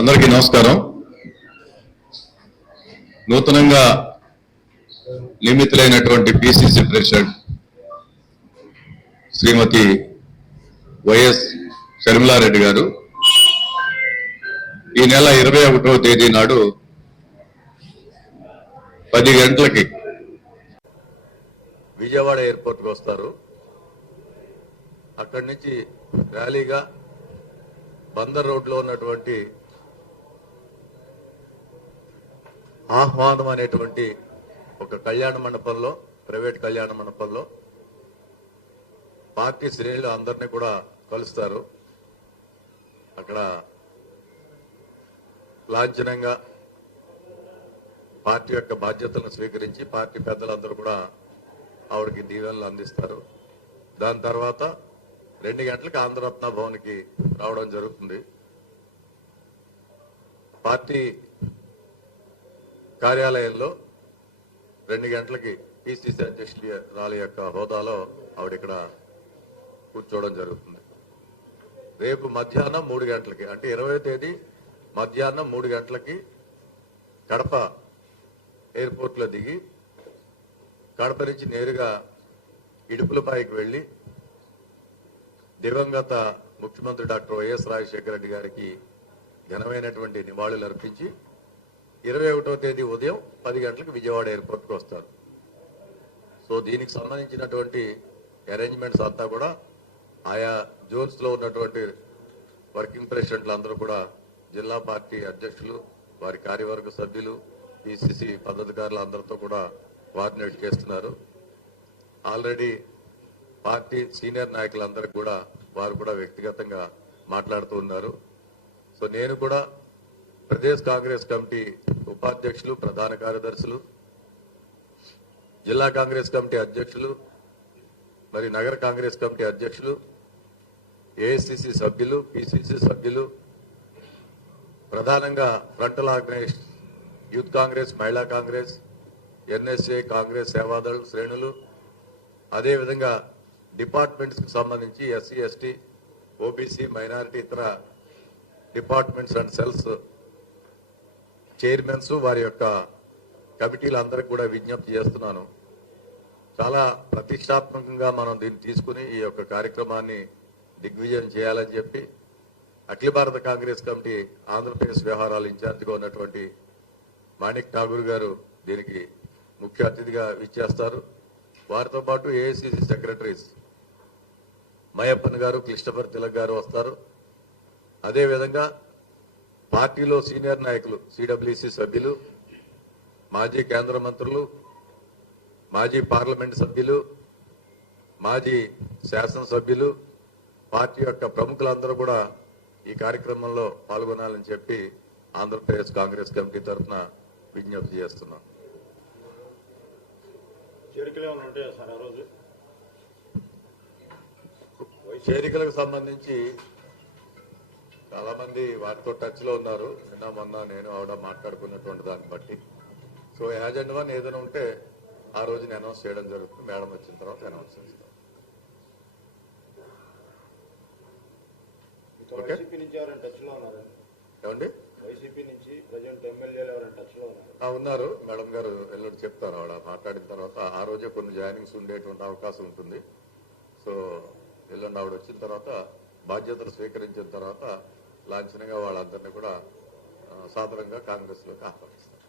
అందరికీ నమస్కారం. నూతనంగా నియమితులైనటువంటి PCC president Shrimati Y S Sharmila Reddy గారు. ఈ నెల ఇరవై ఒకటో తేదీ నాడు పది గంటలకి విజయవాడ ఎయిర్పోర్ట్కి వస్తారు. అక్కడి నుంచి ర్యాలీగా బందర్ రోడ్లో ఉన్నటువంటి ఆహ్వానం అనేటువంటి ఒక కళ్యాణ మండపంలో ప్రైవేట్ కళ్యాణ మండపంలో పార్టీ శ్రేణులు అందరినీ కూడా కలుస్తారు. అక్కడ లాంఛనంగా పార్టీ యొక్క బాధ్యతలను స్వీకరించి పార్టీ పెద్దలందరూ కూడా ఆవిడకి దీవెనలు అందిస్తారు. దాని తర్వాత రెండు గంటలకు ఆంధ్రరత్న భవన్కి రావడం జరుగుతుంది. పార్టీ కార్యాలయంలో రెండు గంటలకి పిసిసి అధ్యక్షుడి రాలి యొక్క హోదాలో ఆవిడ ఇక్కడ కూర్చోవడం జరుగుతుంది. రేపు మధ్యాహ్నం మూడు గంటలకి అంటే ఇరవై తేదీ మధ్యాహ్నం మూడు గంటలకి కడప ఎయిర్పోర్ట్లో దిగి కడప నుంచి నేరుగా ఇడుపులపాయికి వెళ్ళి దివంగత ముఖ్యమంత్రి డాక్టర్ వైఎస్ రాజశేఖర రెడ్డి గారికి ఘనమైనటువంటి నివాళులు అర్పించి ఇరవై ఒకటో తేదీ ఉదయం పది గంటలకు విజయవాడ ఎయిర్పోర్ట్కి వస్తారు. సో దీనికి సంబంధించినటువంటి అరేంజ్మెంట్స్ అంతా కూడా ఆయా జోన్స్లో ఉన్నటువంటి వర్కింగ్ ప్రెసిడెంట్లు అందరూ కూడా జిల్లా పార్టీ అధ్యక్షులు వారి కార్యవర్గ సభ్యులు పిసిసి పద్ధతిదారులు అందరితో కూడా కోఆర్డినేట్ చేస్తున్నారు. ఆల్రెడీ పార్టీ సీనియర్ నాయకులందరికీ కూడా వారు కూడా వ్యక్తిగతంగా మాట్లాడుతూ ఉన్నారు. సో నేను కూడా ప్రదేశ్ కాంగ్రెస్ కమిటీ ఉపాధ్యక్షులు ప్రధాన కార్యదర్శులు జిల్లా కాంగ్రెస్ కమిటీ అధ్యక్షులు మరి నగర కాంగ్రెస్ కమిటీ అధ్యక్షులు ఏఐసిసి సభ్యులు పిసిసి సభ్యులు ప్రధానంగా ఫ్రంటల్ ఆర్గనైజ్ యూత్ కాంగ్రెస్ మహిళా కాంగ్రెస్ ఎన్ఎస్ఏ కాంగ్రెస్ సేవాదళ శ్రేణులు అదేవిధంగా డిపార్ట్మెంట్స్కి సంబంధించి ఎస్సీ ఎస్టీ ఓబీసీ మైనారిటీ ఇతర డిపార్ట్మెంట్స్ అండ్ సెల్స్ చైర్మన్స్ వారి యొక్క కమిటీలందరికీ కూడా విజ్ఞప్తి చేస్తున్నాను. చాలా ప్రతిష్టాత్మకంగా మనం దీన్ని తీసుకుని ఈ యొక్క కార్యక్రమాన్ని దిగ్విజయం చేయాలని చెప్పి అఖిల భారత కాంగ్రెస్ కమిటీ ఆంధ్రప్రదేశ్ వ్యవహారాల ఇన్ఛార్జిగా ఉన్నటువంటి మాణిక్ ఠాగూర్ గారు దీనికి ముఖ్య అతిథిగా విచ్చేస్తారు. వారితో పాటు ఏఐసిసి సెక్రటరీస్ మయప్పన్ గారు క్లిష్టపర్ తిలక్ గారు వస్తారు. అదేవిధంగా పార్టీలో సీనియర్ నాయకులు సిడబ్ల్యూసి సభ్యులు మాజీ కేంద్ర మంత్రులు మాజీ పార్లమెంట్ సభ్యులు మాజీ శాసనసభ్యులు పార్టీ యొక్క ప్రముఖులందరూ కూడా ఈ కార్యక్రమంలో పాల్గొనాలని చెప్పి ఆంధ్రప్రదేశ్ కాంగ్రెస్ కమిటీ తరఫున విజ్ఞప్తి చేస్తున్నాం. చేరికలకు సంబంధించి చాలా మంది వాటితో టచ్లో ఉన్నారు. నిన్న మొన్న నేను ఆవిడ మాట్లాడుకున్నటువంటి దాన్ని బట్టి. సో యాజ్ అండ్ వన్ ఏదైనా ఉంటే ఆ రోజున అనౌన్స్ చేయడం జరుగుతుంది. మేడం వచ్చిన తర్వాత అనౌన్స్ చేస్తాం. ఏమండి? వైసీపీ నుంచి ప్రజెంట్ ఎమ్మెల్యేలు ఎవరైనా టచ్లో ఉన్నారు? ఆ, ఉన్నారు. మేడం గారు ఎల్లుండి చెప్తారు ఆవిడ. మాట్లాడిన తర్వాత ఆ రోజే కొన్ని జాయినింగ్స్ ఉండేటువంటి అవకాశం ఉంటుంది. సో ఎల్లుండి ఆవిడ వచ్చిన తర్వాత బాధ్యతలు స్వీకరించిన తర్వాత లాంఛనంగా వాళ్ళందరినీ కూడా సాధారణంగా కాంగ్రెస్లోకి ఆహ్వానిస్తారు.